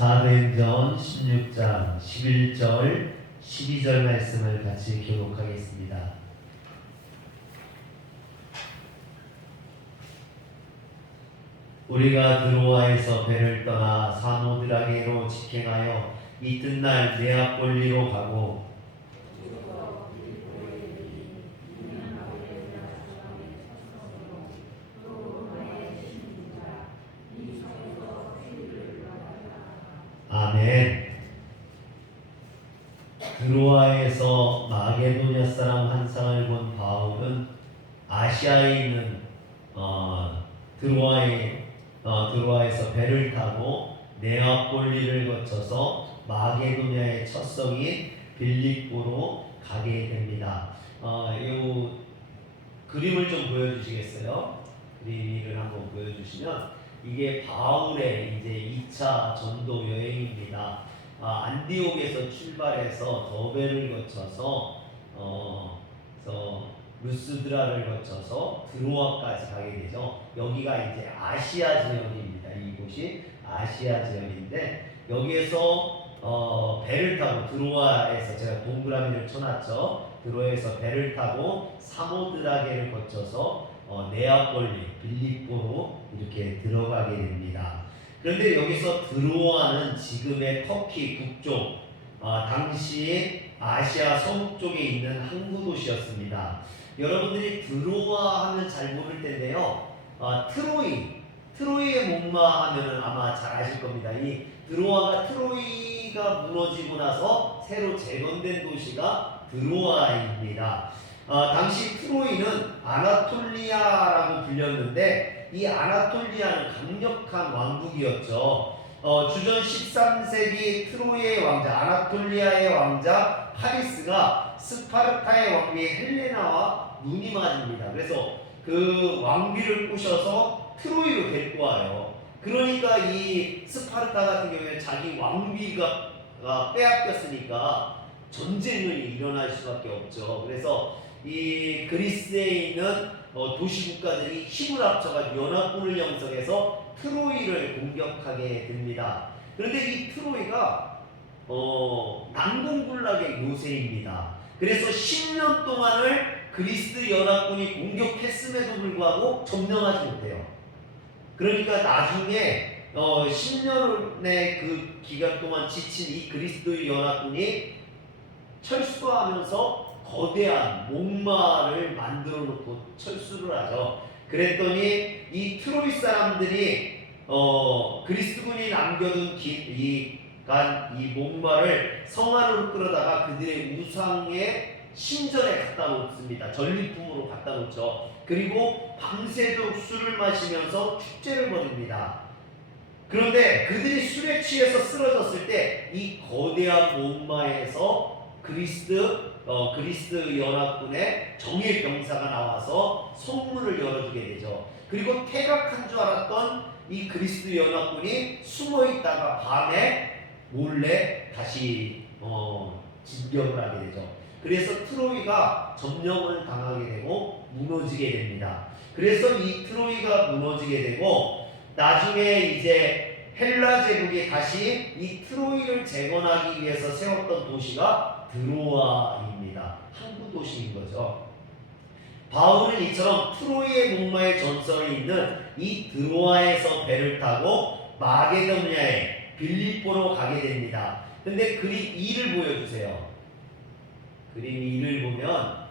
사도행전 16장 11절 12절 말씀을 같이 교독하겠습니다. 우리가 드로아에서 배를 떠나 사모드라게로 직행하여 이튿날 네아폴리로 가고 아멘. 드로아에서 마게도냐 사람 한 쌍을 본 바울은 아시아에 있는 드로아에서 배를 타고 네아폴리를 거쳐서 마게도냐의 첫 성인 빌립보로 가게 됩니다. 이 그림을 좀 보여주시겠어요? 그림을 한번 보여주시면 이게 바울의 이제 2차 전도 여행입니다. 안디옥에서 출발해서 더베를 거쳐서 루스드라를 거쳐서 드로아까지 가게 되죠. 여기가 이제 아시아 지역입니다. 이곳이 아시아 지역인데 여기에서 배를 타고 드로아에서 제가 동그라미를 쳐놨죠. 드로아에서 배를 타고 사모드라게를 거쳐서 네아폴리, 빌립보로 이렇게 들어가게 됩니다. 그런데 여기서 드로아는 지금의 터키 북쪽, 당시 아시아 서북 쪽에 있는 항구 도시였습니다. 여러분들이 드로아 하면 잘 모를 텐데요. 트로이의 목마 하면은 아마 잘 아실 겁니다. 이 트로이가 무너지고 나서 새로 재건된 도시가 드로아입니다. 당시 트로이는 아나톨리아라고 불렸는데 이 아나톨리아는 강력한 왕국이었죠. 주전 13세기 트로이의 왕자, 아나톨리아의 왕자 파리스가 스파르타의 왕비 헬레나와 눈이 맞습니다. 그래서 그 왕비를 꼬셔서 트로이로 데리고 와요. 그러니까 이 스파르타 같은 경우에 자기 왕비가 빼앗겼으니까 전쟁이 일어날 수밖에 없죠. 그래서 이 그리스에 있는 도시 국가들이 힘을 합쳐가지고 연합군을 형성해서 트로이를 공격하게 됩니다. 그런데 이 트로이가 난공불락의 요새입니다. 그래서 10년 동안을 그리스 연합군이 공격했음에도 불구하고 점령하지 못해요. 그러니까 나중에 10년의 그 기간 동안 지친 이 그리스도의 연합군이 철수하면서 거대한 목마를 만들어 놓고 철수를 하죠. 그랬더니 이 트로이 사람들이 그리스군이 남겨둔 이 목마를 성 안으로 끌어다가 그들의 우상의 신전에 갖다 놓습니다. 전리품으로 갖다 놓죠. 그리고 밤새도록 술을 마시면서 축제를 벌입니다. 그런데 그들이 술에 취해서 쓰러졌을 때 이 거대한 목마에서 그리스 연합군의 정예 병사가 나와서 성문을 열어주게 되죠. 그리고 퇴각한 줄 알았던 이 그리스 연합군이 숨어 있다가 밤에 몰래 다시 진격을 하게 되죠. 그래서 트로이가 점령을 당하게 되고 무너지게 됩니다. 그래서 이 트로이가 무너지게 되고 나중에 이제 헬라 제국이 다시 이 트로이를 재건하기 위해서 세웠던 도시가 드로아입니다. 항구 도시인 거죠. 바울은 이처럼 트로이의 목마의 전설이 있는 이 드로아에서 배를 타고 마게도냐의 빌립보로 가게 됩니다. 근데 그림 2를 보여주세요. 그림 2를 보면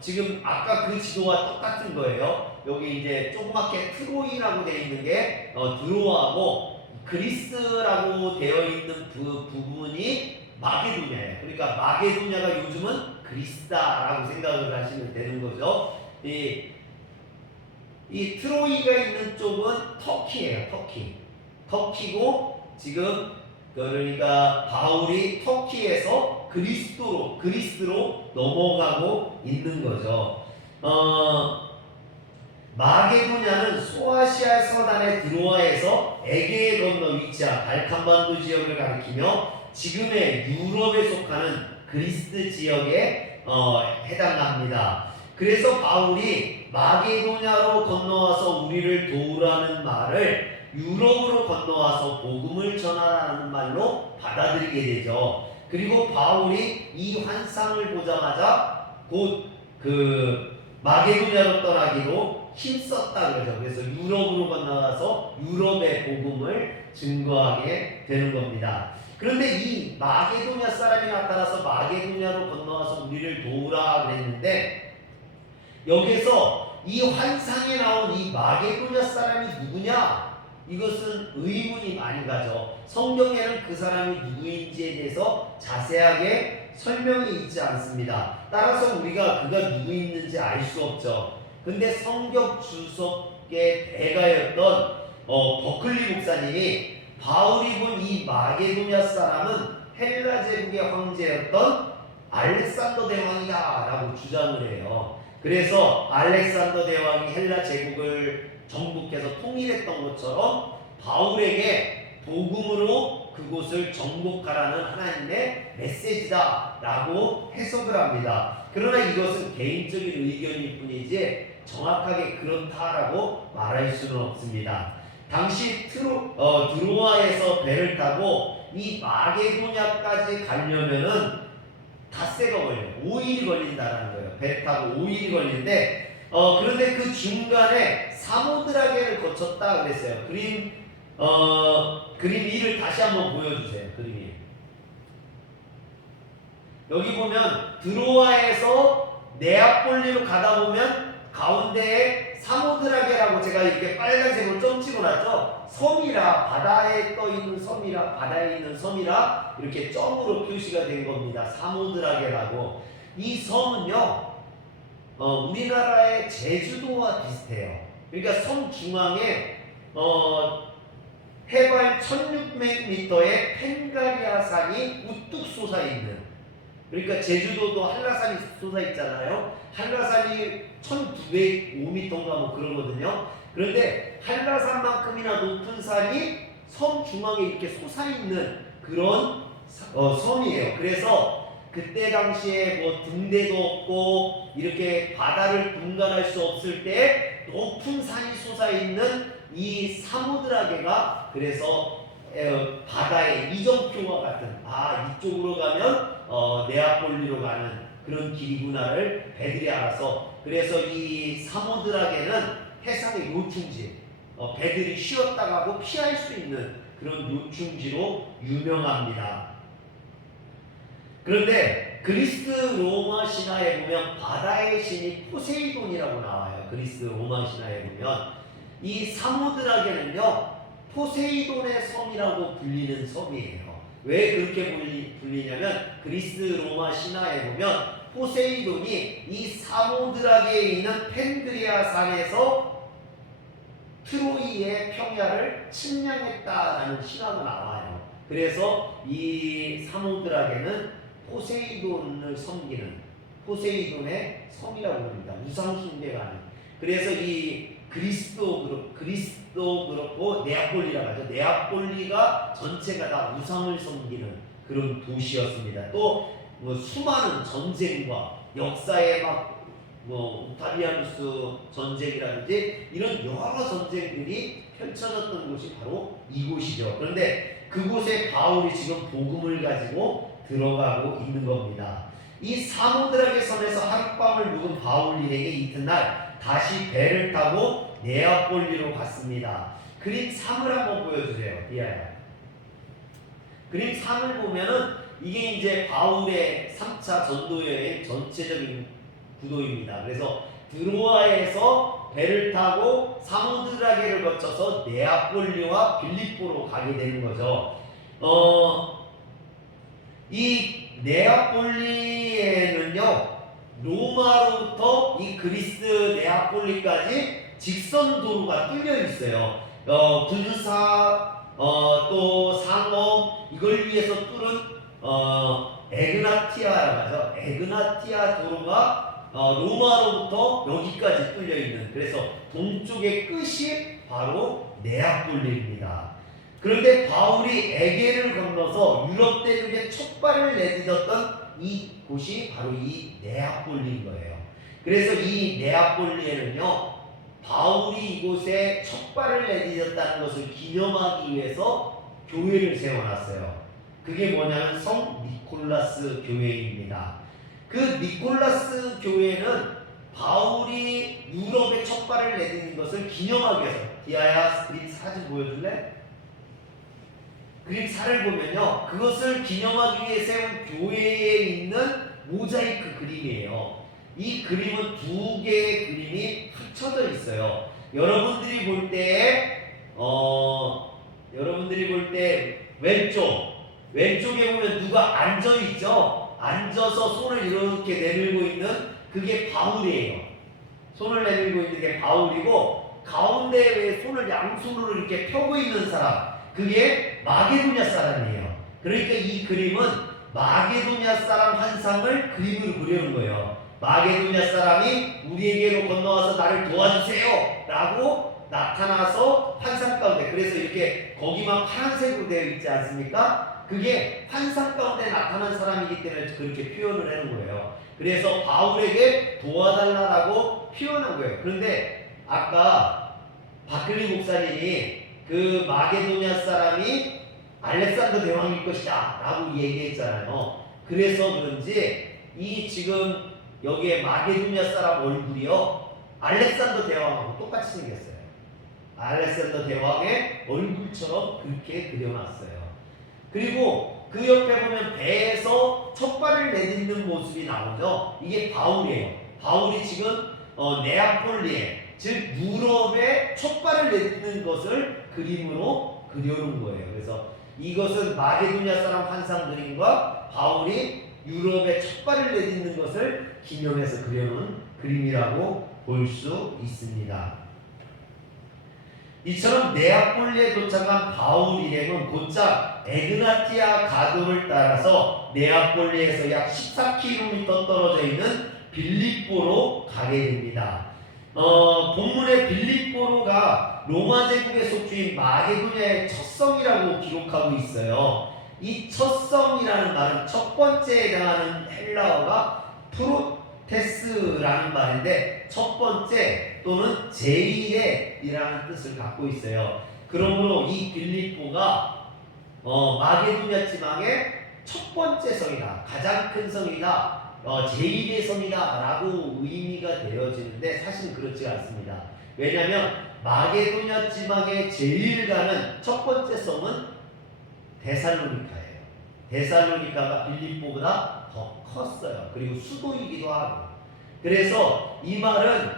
지금 아까 그 지도와 똑같은 거예요. 여기 이제 조그맣게 트로이라고 되어 있는 게 드로아고 그리스라고 되어 있는 그 부분이 마게도냐예요. 그러니까 마게도냐가 요즘은 그리스다라고 생각을 하시면 되는 거죠. 이 트로이가 있는 쪽은 터키예요. 터키고 지금 그러니까 바울이 터키에서 그리스로 넘어가고 있는 거죠. 마게도냐는 소아시아 서단의 드로아에서 에게에 건너 위치한 발칸반도 지역을 가리키며 지금의 유럽에 속하는 그리스 지역에 해당합니다. 그래서 바울이 마게도냐로 건너와서 우리를 도우라는 말을 유럽으로 건너와서 복음을 전하라는 말로 받아들이게 되죠. 그리고 바울이 이 환상을 보자마자 곧 그 마게도냐로 떠나기로 힘썼다 그러죠. 그래서 유럽으로 건너가서 유럽의 복음을 증거하게 되는 겁니다. 그런데 이 마게도냐 사람이 나타나서 마게도냐로 건너와서 우리를 도우라 그랬는데, 여기서 이 환상에 나온 이 마게도냐 사람이 누구냐? 이것은 의문이 많이 가죠. 성경에는 그 사람이 누구인지에 대해서 자세하게 설명이 있지 않습니다. 따라서 우리가 그가 누구인지 알 수 없죠. 근데 성경 주석의 대가였던 버클리 목사님이 바울이 본 이 마게도냐 사람은 헬라 제국의 황제였던 알렉산더 대왕이다 라고 주장을 해요. 그래서 알렉산더 대왕이 헬라 제국을 정복해서 통일했던 것처럼 바울에게 복음으로 그곳을 정복하라는 하나님의 메시지다 라고 해석을 합니다. 그러나 이것은 개인적인 의견일 뿐이지 정확하게 그렇다라고 말할 수는 없습니다. 당시 드로아에서 배를 타고 이 마게도냐까지 가려면은 닷새가 걸려요. 5일이 걸린다는 거예요. 배 타고 5일이 걸리는데 그런데 그 중간에 사모드라게를 거쳤다 그랬어요. 그림 2를 다시 한번 보여주세요. 그림 2. 여기 보면 드로아에서 네아폴리로 가다 보면 가운데에 사모드라게라고 제가 이렇게 빨간색으로 점 찍어놨죠. 섬이라, 바다에 떠있는 섬이라, 바다에 있는 섬이라 이렇게 점으로 표시가 된 겁니다. 사모드라게라고. 이 섬은요 우리나라의 제주도와 비슷해요. 그러니까 섬 중앙에 해발 1600m의 펜가리아 산이 우뚝 솟아있는, 그러니까 제주도도 한라산이 솟아있잖아요. 한라산이 1905m인가 뭐 그러거든요. 그런데 한라산만큼이나 높은 산이 섬 중앙에 이렇게 솟아있는 그런 섬이에요. 그래서 그때 당시에 뭐 등대도 없고 이렇게 바다를 분간할 수 없을 때 높은 산이 솟아있는 이 사모드라게가 그래서 바다의 이정표와 같은, 이쪽으로 가면 네아폴리로 가는 그런 길이구나를 배들이 알아서, 그래서 이 사모드라게는 해상의 요충지, 배들이 쉬었다 가고 피할 수 있는 그런 요충지로 유명합니다. 그런데 그리스 로마 신화에 보면 바다의 신이 포세이돈이라고 나와요. 그리스 로마 신화에 보면 이 사모드라게는요 포세이돈의 섬이라고 불리는 섬이에요. 왜 그렇게 불리냐면 그리스 로마 신화에 보면 포세이돈이 이 사모드라게에 있는 펜그리아 산에서 트로이의 평야를 침략했다라는 신화가 나와요. 그래서 이 사모드라게는 포세이돈을 섬기는 포세이돈의 섬이라고 합니다. 우상숭배가는. 그래서 이 그리스도 그렇고 네아폴리라고 하죠. 네아폴리가 전체가 다 우상을 섬기는 그런 도시였습니다. 또 뭐 수많은 전쟁과 역사에 뭐 오타비아누스 전쟁이라든지 이런 여러 전쟁들이 펼쳐졌던 곳이 바로 이곳이죠. 그런데 그곳에 바울이 지금 복음을 가지고 들어가고 있는 겁니다. 이 사모드라게 섬에서 하룻밤을 묵은 바울 일행이 이튿날 다시 배를 타고 네아폴리로 갔습니다. 그림 3을 한번 보여주세요. 이하야. 그림 3을 보면은 이게 이제 바울의 3차 전도여행 전체적인 구도입니다. 그래서 드로아에서 배를 타고 사모드라게를 거쳐서 네아폴리와 빌립보로 가게 되는 거죠. 이 네아폴리에는요 로마로부터 이 그리스 네아폴리까지 직선 도로가 뚫려 있어요. 군사 또 상업 이걸 위해서 뚫은 에그나티아라고 하죠. 에그나티아 도로가 로마로부터 여기까지 뚫려 있는, 그래서 동쪽의 끝이 바로 네아폴리입니다. 그런데 바울이 에게를 건너서 유럽 대륙에 첫 발을 내딛었던 이 곳이 바로 이 네아폴리인 거예요. 그래서 이 네아폴리에는요, 바울이 이곳에 첫 발을 내디뎠다는 것을 기념하기 위해서 교회를 세워놨어요. 그게 뭐냐면 성 니콜라스 교회입니다. 그 니콜라스 교회는 바울이 유럽에 첫 발을 내딛는 것을 기념하기 위해서, 디아야 그림 사진 보여줄래? 그림 4를 보면요, 그것을 기념하기 위해 세운 교회에 있는 모자이크 그림이에요. 이 그림은 두 개의 그림이 합쳐져 있어요. 여러분들이 볼 때 왼쪽에 보면 누가 앉아 있죠? 앉아서 손을 이렇게 내밀고 있는 그게 바울이에요. 손을 내밀고 있는 게 바울이고, 가운데에 왜 손을 양손으로 이렇게 펴고 있는 사람, 그게 마게도냐 사람이에요. 그러니까 이 그림은 마게도냐 사람 한 쌍을 그림으로 그려놓은 거예요. 마게도냐 사람이 우리에게로 건너와서 나를 도와주세요 라고 나타나서 환상 가운데, 그래서 이렇게 거기만 파란색으로 되어 있지 않습니까? 그게 환상 가운데 나타난 사람이기 때문에 그렇게 표현을 해놓은 거예요. 그래서 바울에게 도와달라고 표현한 거예요. 그런데 아까 박글리 목사님이 그 마게도냐 사람이 알렉산더 대왕일 것이다 라고 얘기했잖아요. 그래서 그런지 이 지금 여기에 마게도냐 사람 얼굴이요, 알렉산더 대왕하고 똑같이 생겼어요. 알렉산더 대왕의 얼굴처럼 그렇게 그려놨어요. 그리고 그 옆에 보면 배에서 첫 발을 내딛는 모습이 나오죠. 이게 바울이에요. 바울이 지금 네아폴리에, 즉 유럽에 첫 발을 내딛는 것을 그림으로 그려놓은 거예요. 그래서 이것은 마게도냐 사람 환상 그림과 바울이 유럽에 첫 발을 내딛는 것을 기념해서 그려놓은 그림이라고 볼 수 있습니다. 이처럼 네아폴리에 도착한 바울 일행은 곧장 에그나티아 가도를 따라서 네아폴리에서 약 14km 떨어져 있는 빌립보로 가게 됩니다. 본문의 빌립보로가 로마 제국의 속주인 마게도냐의 첫 성이라고 기록하고 있어요. 이 첫 성이라는 말은 첫 번째에 해당하는 헬라어가 프로테스라는 말인데, 첫 번째 또는 제일의이라는 뜻을 갖고 있어요. 그러므로 이 빌립보가 마게도냐 지방의 첫 번째 성이다, 가장 큰 성이다, 제1의 성이다 라고 의미가 되어지는데 사실은 그렇지 않습니다. 왜냐하면 마게도냐 지방의 제일 가는 첫 번째 성은 데살로니카예요. 데살로니카가 빌립보보다 더 컸어요. 그리고 수도이기도 하고. 그래서 이 말은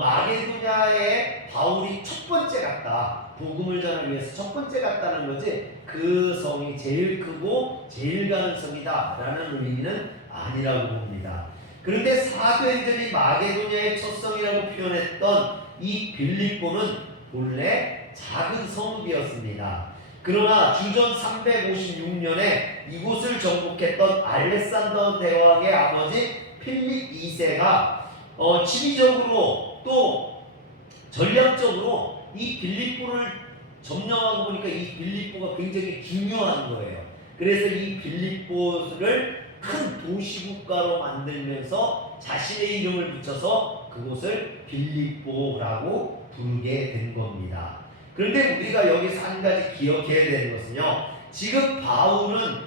마게도냐에 바울이 첫 번째 갔다, 복음을 전하기 위해서 첫 번째 갔다는 거지, 그 성이 제일 크고 제일 가는 성이다 라는 의미는 아니라고 봅니다. 그런데 사도행전이 마게도냐의 첫 성이라고 표현했던 이 빌립보는 본래 작은 성읍이었습니다. 그러나 주전 356년에 이곳을 정복했던 알렉산더 대왕의 아버지 필립 2세가 지리적으로 또 전략적으로 이 빌립보를 점령하고 보니까 이 빌립보가 굉장히 중요한 거예요. 그래서 이 빌립보를 큰 도시국가로 만들면서 자신의 이름을 붙여서 그곳을 빌립보라고 부르게 된 겁니다. 그런데 우리가 여기서 한 가지 기억해야 되는 것은요, 지금 바울은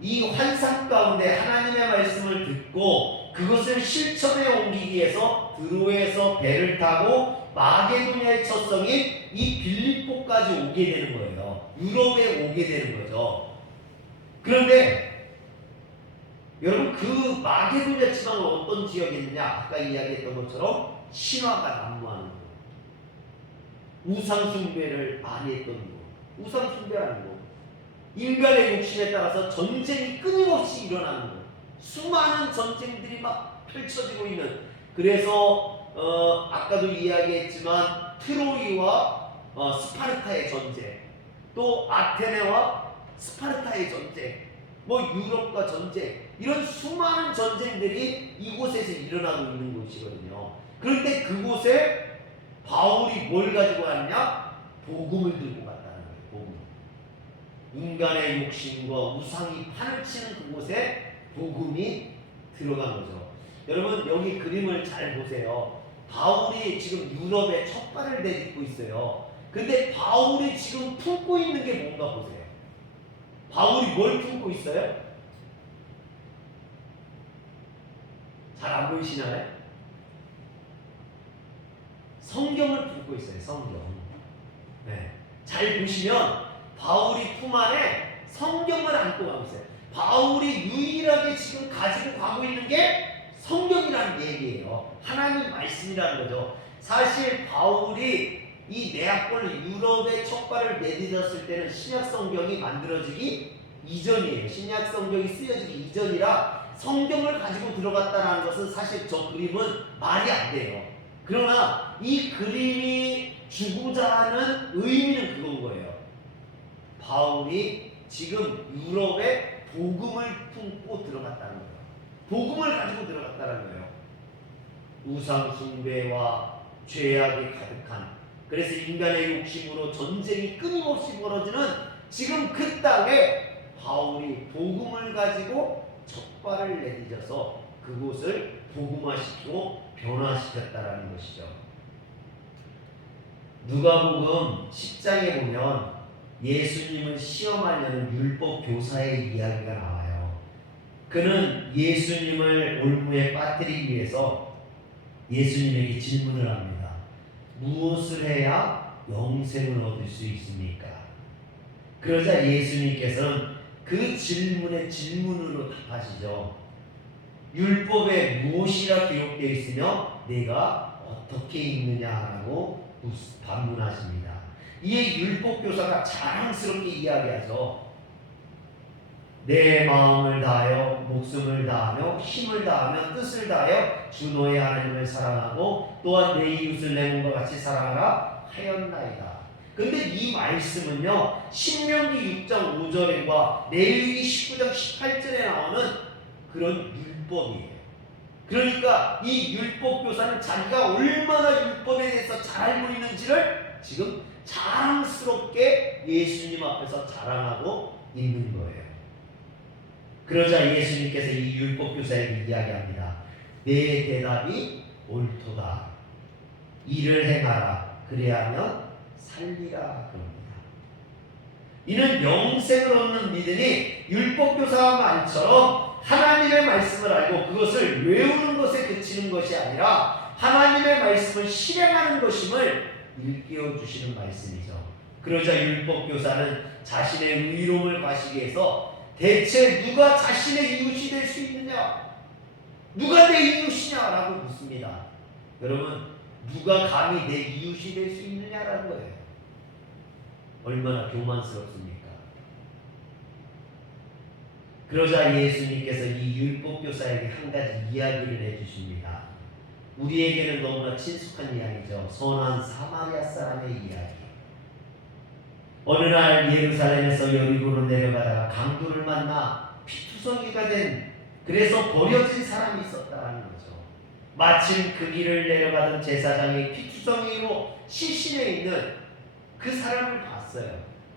이 환상 가운데 하나님의 말씀을 듣고 그것을 실천에 옮기기 위해서 드로에서 배를 타고 마게도냐의 첫 성인 이 빌립보까지 오게 되는 거예요. 유럽에 오게 되는 거죠. 그런데 여러분, 그 마게도냐 지방은 어떤 지역이 있느냐? 아까 이야기했던 것처럼 신화가 난무하는 거, 우상숭배를 많이 했던 거, 우상숭배라는 거, 인간의 욕심에 따라서 전쟁이 끊임없이 일어나는 거, 수많은 전쟁들이 막 펼쳐지고 있는, 그래서 아까도 이야기했지만 트로이와 스파르타의 전쟁, 또 아테네와 스파르타의 전쟁, 뭐 유럽과 전쟁, 이런 수많은 전쟁들이 이곳에서 일어나고 있는 곳이거든요. 그런데 그곳에 바울이 뭘 가지고 왔냐? 복음을 들고 갔다는 거예요. 복음. 인간의 욕심과 우상이 판을 치는 그곳에 복음이 들어간 거죠. 여러분 여기 그림을 잘 보세요. 바울이 지금 유럽에 첫 발을 내딛고 있어요. 근데 바울이 지금 품고 있는 게 뭔가 보세요. 바울이 뭘 품고 있어요? 잘 안 보이시나요? 성경을 품고 있어요. 성경. 네. 잘 보시면 바울이 품 안에 성경을 안고 가고 있어요. 바울이 유일하게 지금 가지고 가고 있는 게 성경이라는 얘기예요. 하나님 말씀이라는 거죠. 사실 바울이 이 네아폴리 유럽의 첫 발을 내딛었을 때는 신약 성경이 만들어지기 이전이에요. 신약 성경이 쓰여지기 이전이라 성경을 가지고 들어갔다는 것은 사실 저 그림은 말이 안 돼요. 그러나 이 그림이 주고자 하는 의미는 그건 거예요. 바울이 지금 유럽에 복음을 품고 들어갔다는 거예요. 복음을 가지고 들어갔다는 거예요. 우상 숭배와 죄악이 가득한, 그래서 인간의 욕심으로 전쟁이 끊임없이 벌어지는 지금 그 땅에 바울이 복음을 가지고 첫 발을 내딛어서 그곳을 복음화시키고 변화시켰다라는 것이죠. 누가복음 10장에 보면 예수님을 시험하려는 율법 교사의 이야기가 나와요. 그는 예수님을 올무에 빠뜨리기 위해서 예수님에게 질문을 합니다. 무엇을 해야 영생을 얻을 수 있습니까? 그러자 예수님께서는 그 질문에 질문으로 답하시죠. 율법에 무엇이라 기록되어 있으며 내가 어떻게 읽느냐라고 반문하십니다. 이에 율법교사가 자랑스럽게 이야기하죠. 내 마음을 다하여 목숨을 다하며 힘을 다하며 뜻을 다하여 주 너의 하나님을 사랑하고 또한 내 이웃을 내 몸과 같이 사랑하라 하였나이다. 근데 이 말씀은요, 신명기 6장 5절과 레위기 19장 18절에 나오는 그런 율법이에요. 그러니까 이 율법교사는 자기가 얼마나 율법에 대해서 잘 알고 있는지를 지금 자랑스럽게 예수님 앞에서 자랑하고 있는 거예요. 그러자 예수님께서 이 율법교사에게 이야기합니다. 내 대답이 옳도다. 이를 행하라. 그래야면 살리라 그럽니다. 이는 영생을 얻는 믿음이 율법교사와 말처럼 하나님의 말씀을 알고 그것을 외우는 것에 그치는 것이 아니라 하나님의 말씀을 실행하는 것임을 일깨워 주시는 말씀이죠. 그러자 율법교사는 자신의 의로움을 가시기 위해서 대체 누가 자신의 이웃이 될 수 있느냐? 누가 내 이웃이냐? 라고 묻습니다. 여러분, 누가 감히 내 이웃이 될 수 있느냐라는 거예요. 얼마나 교만스럽습니까? 그러자 예수님께서 이 율법교사에게 한 가지 이야기를 해주십니다. 우리에게는 너무나 친숙한 이야기죠. 선한 사마리아 사람의 이야기. 어느 날 예루살렘에서 여리고로 내려가다가 강도를 만나 피투성이가 된, 그래서 버려진 사람이 있었다는 거죠. 마침 그 길을 내려가던 제사장이 피투성이로 시신에 있는 그 사람을 봤어요.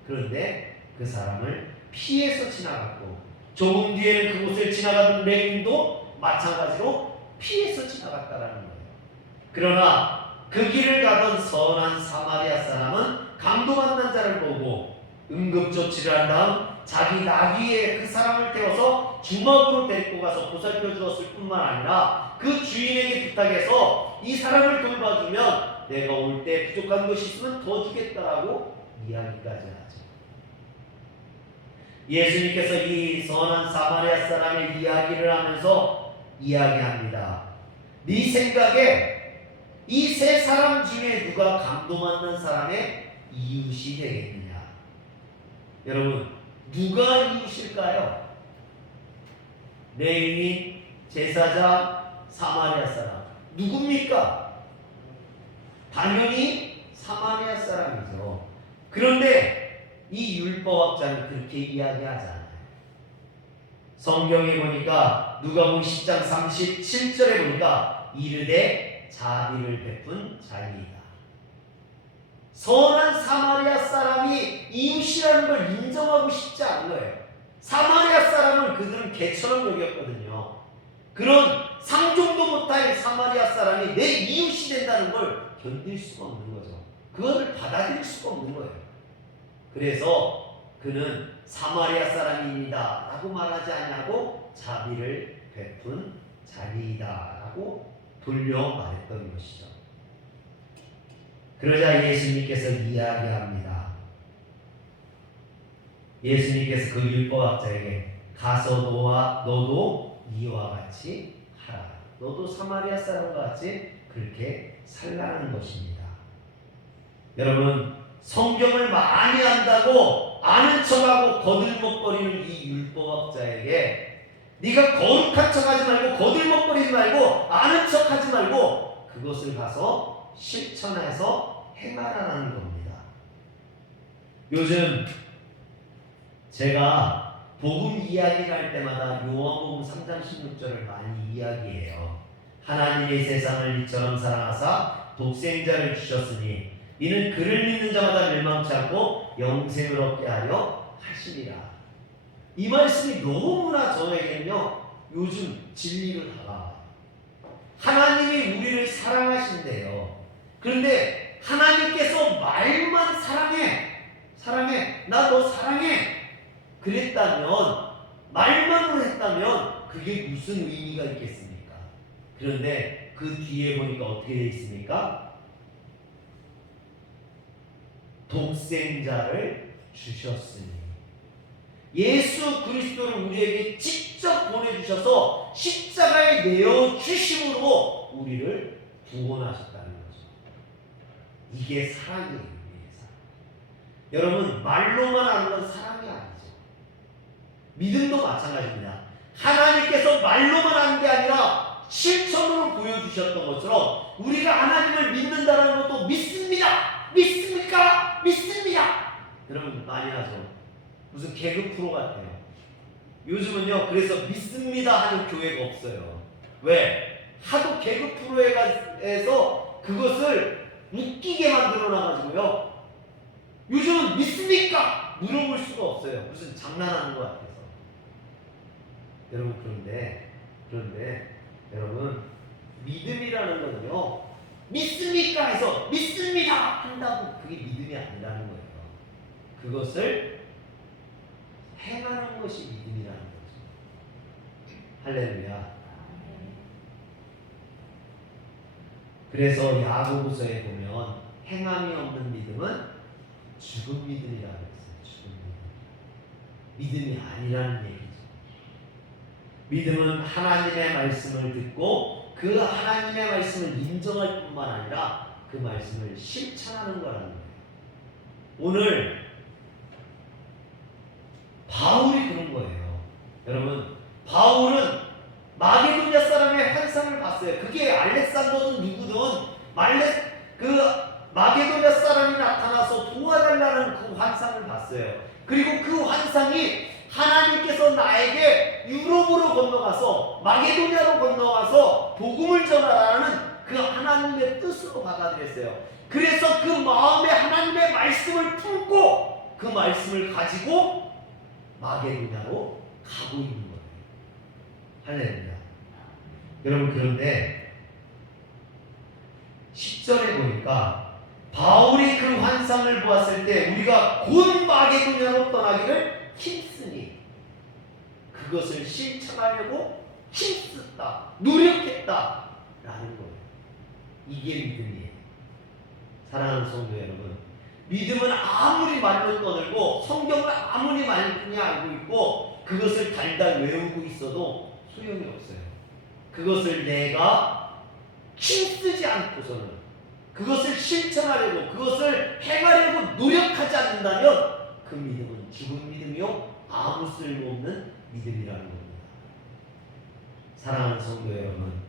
그런데 그 사람을 피해서 지나갔고 조금 뒤에는 그곳을 지나가던 레위인도 마찬가지로 피해서 지나갔다라는 거예요. 그러나 그 길을 가던 선한 사마리아 사람은 강도 만난 자를 보고 응급조치를 한 다음 자기 나귀에 그 사람을 태워서 주막으로 데리고 가서 보살펴 주었을 뿐만 아니라 그 주인에게 부탁해서 이 사람을 돌봐주면 내가 올 때 부족한 것이 있으면 더 주겠다라고 이야기까지 하죠. 예수님께서 이 선한 사마리아 사람의 이야기를 하면서 이야기합니다. 네 생각에 이 세 사람 중에 누가 강도 만난 사람의 이웃이 되겠느냐? 여러분, 누가 이웃일까요? 레위인, 제사장, 사마리아 사람. 누굽니까? 당연히 사마리아 사람이죠. 그런데 이 율법학자는 그렇게 이야기하잖아요. 성경에 보니까 누가복음 10장 37절에 보니까 이르되 자비를 베푼 자이다. 선한 사마리아 사람이 이웃이라는 걸 인정하고 싶지 않은 거예요. 사마리아 사람을 그들은 개처럼 여겼거든요. 그런 상종도 아웃타임 사마리아 사람이 내 이웃이 된다는 걸 견딜 수가 없는 거죠. 그거를 받아들일 수가 없는 거예요. 그래서 그는 사마리아 사람입니다 라고 말하지 않냐고 자비를 베푼 자리이다 라고 돌려 말했던 것이죠. 그러자 예수님께서 이야기합니다. 예수님께서 그 율법학자에게 가서 너도 이와 같이 하라. 너도 사마리아 사람과 같이 그렇게 살라는 것입니다. 여러분, 성경을 많이 안다고 아는 척하고 거들먹거리는 이 율법학자에게 네가 거룩한 척하지 말고 거들먹거리지 말고 아는 척하지 말고 그것을 가서 실천해서 행하라는 겁니다. 요즘 제가 복음 이야기를 할 때마다 요한복음 3장 16절을 많이 이야기해요. 하나님이 세상을 이처럼 사랑하사 독생자를 주셨으니 이는 그를 믿는 자마다 멸망치 않고 영생을 얻게 하려 하시니라. 이 말씀이 너무나 저에게는요 요즘 진리를 다가와요. 하나님이 우리를 사랑하신대요. 그런데 하나님께서 말만 사랑해 나 너 사랑해 그랬다면, 말만을 했다면 그게 무슨 의미가 있겠습니까? 그런데 그 뒤에 보니까 어떻게 되어 있습니까? 독생자를 주셨으니, 예수 그리스도를 우리에게 직접 보내주셔서 십자가에 내어 주심으로 우리를 구원하셨다는 거죠. 이게 사랑이에요. 이게 사랑. 여러분, 말로만 하는 건 사랑이 아니죠. 믿음도 마찬가지입니다. 하나님께서 말로만 하는 게 아니라 실천으로 보여주셨던 것처럼 우리가 하나님을 믿는다는 것도 믿습니다. 믿습니까? 믿습니다. 여러분 많이 하죠. 무슨 개그 프로 같아요. 요즘은요 그래서 믿습니다 하는 교회가 없어요. 왜? 하도 개그 프로에서 그것을 웃기게 만들어 놔가지고요 요즘은 믿습니까? 물어볼 수가 없어요. 무슨 장난하는 것 같아서. 여러분 그런데 여러분 믿음이라는 거는요 믿습니까 해서 믿습니다 한다고 그게 믿음이 아니라는 거예요. 그것을 행하는 것이 믿음이라는 거죠. 할렐루야. 그래서 야고보서에 보면 행함이 없는 믿음은 죽은 믿음이라고 했어요. 죽은 믿음. 믿음이 아니라는 얘기죠. 믿음은 하나님의 말씀을 듣고 그 하나님의 말씀을 인정할 뿐만 아니라 그 말씀을 실천하는 거라는 거예요. 오늘 바울이 그런 거예요. 여러분, 바울은 마게도냐 사람의 환상을 봤어요. 그게 알렉산더든 누구든 마게도냐 사람이 나타나서 도와달라는 그 환상을 봤어요. 그리고 그 환상이 하나님께서 나에게 유럽으로 건너가서 마게도냐로 건너가서 복음을 전하라는 그 하나님의 뜻으로 받아들였어요. 그래서 그 마음에 하나님의 말씀을 품고 그 말씀을 가지고 마게도냐로 가고 있는 거예요. 할렐루야. 여러분 그런데 10절에 보니까 바울이 그 환상을 보았을 때 우리가 곧 마게도냐로 떠나기를 힘쓰니 그것을 실천하려고 힘썼다, 노력했다 라는 거예요. 이게 믿음이에요. 사랑하는 성도 여러분, 믿음은 아무리 말로 떠들고 성경을 아무리 많이 알고 있고 그것을 달달 외우고 있어도 소용이 없어요. 그것을 내가 힘쓰지 않고서는 그것을 실천하려고 그것을 행하려고 노력하지 않는다면 그 믿음은 죽은 믿음이요 아무 쓸모없는 믿음이라는 겁니다. 사랑하는 성도 여러분,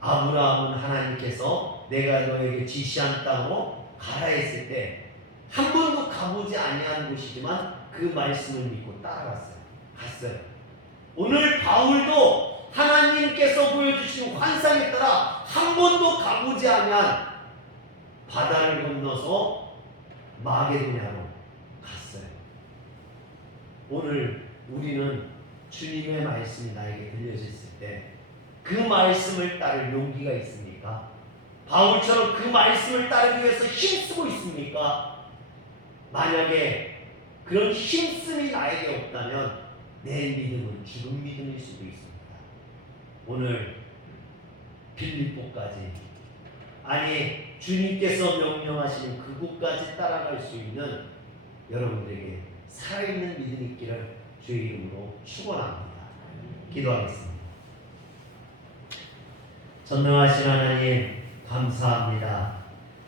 아브라함은 하나님께서 내가 너에게 지시한 땅으로 가라 했을 때 한 번도 가보지 아니한 곳이지만 그 말씀을 믿고 따라갔어요. 갔어요. 오늘 바울도 하나님께서 보여주신 환상에 따라 한 번도 가보지 아니한 바다를 건너서 마게도냐로 갔어요. 오늘 우리는 주님의 말씀이 나에게 들려졌을 때 그 말씀을 따를 용기가 있습니까? 바울처럼 그 말씀을 따르기 위해서 힘쓰고 있습니까? 만약에 그런 힘씀이 나에게 없다면 내 믿음은 죽은 믿음일 수도 있습니다. 오늘 빌립보까지, 아니 주님께서 명령하시는 그곳까지 따라갈 수 있는 여러분들에게 살아있는 믿음이 있기를 주의 이름으로 축원합니다. 기도하겠습니다. 전능하신 하나님 감사합니다.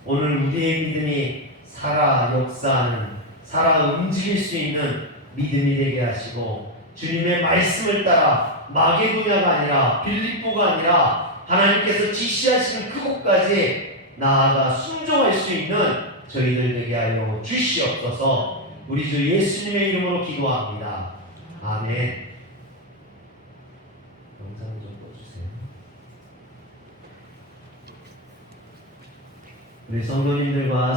오늘 우리의 믿음이 살아 역사하는, 살아 움직일 수 있는 믿음이 되게 하시고, 주님의 말씀을 따라 마게도냐가 아니라 빌립보가 아니라 하나님께서 지시하시는 그곳까지 나아가 순종할 수 있는 저희들 되게 하여 주시옵소서. 우리 주 예수님의 이름으로 기도합니다. 아멘. 영상 좀 꺼주세요. 우리 성도님들과